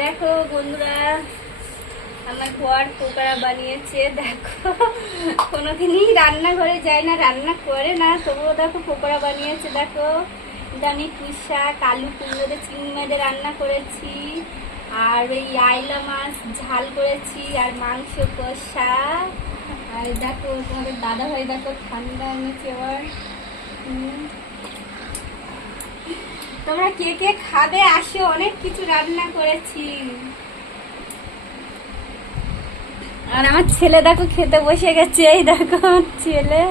দেখো বন্ধুরা, আমার বর পকোড়া বানিয়েছে। দেখো, কোনোদিনই রান্নাঘরে যায় না, রান্না করে না, তবুও দেখো পকোড়া বানিয়েছে। দেখো, আমি পুঁই শাক, আলু কুমড়ো দিয়ে চিংড়ি মাছ দিয়ে রান্না করেছি, আর এই আইলা মাছ ঝাল করেছি, আর মাংস কষা। আর দেখো তোমাদের দাদা ভাই দেখো ঠান্ডা এনেছে আবার। তোমরা কে কে খাবে আসো, অনেক কিছু রান্না করেছি। আর আমার ছেলে দেখো খেতে বসে গেছে। এই দেখো ছেলে,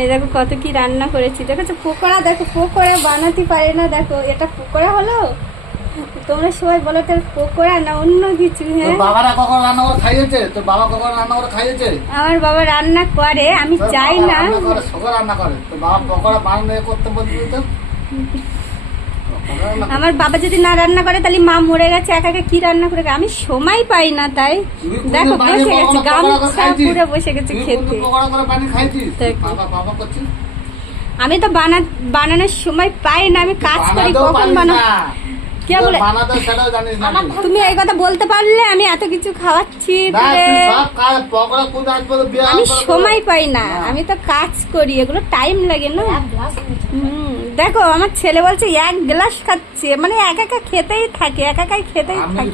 এই দেখো কত কি রান্না করেছি। দেখো তো পকোড়া, দেখো পকোড়া বানাতে পারে না। দেখো এটা পকোড়া হলো? তোমরা সবাই বলো তো পকোড়া না অন্য কিছু? হ্যাঁ, বাবারা কখন রান্না করে খাইয়েছে? তোর বাবা কখন রান্না করে খাইয়েছে? আমার বাবা রান্না করে, আমি চাই না। সকাল রান্না করে তোর বাবা পকোড়া বানানো করতে বলবি তো। আমার বাবা যদি না রান্না করে তাহলে মা মরে গেছে, একা একা কি রান্না করে? আমি সময় পাই না, তাই দেখো বসে গেছে, গামছা পুরো বসে গেছে খেতে। আমি তো বানানোর সময় পাই না, আমি কাজ করি। কখন বানাবো? কে বলে তুমি এই কথা বলতে পারলে? আমি এত কিছু খাওয়াচ্ছি, আমি সময় পাই না, আমি তো কাজ করি, এগুলো টাইম লাগে না। দেখো আমার ছেলে বলছে 1 গ্লাস খাচ্ছে, মানে একা একা খেতেই থাকে, একা একাই খেতেই থাকে।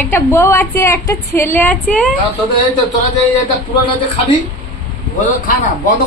একটা বউ আছে, একটা ছেলে আছে। তোরা যে এটা পুরোটা যে খাবি, খা না, বন্ধ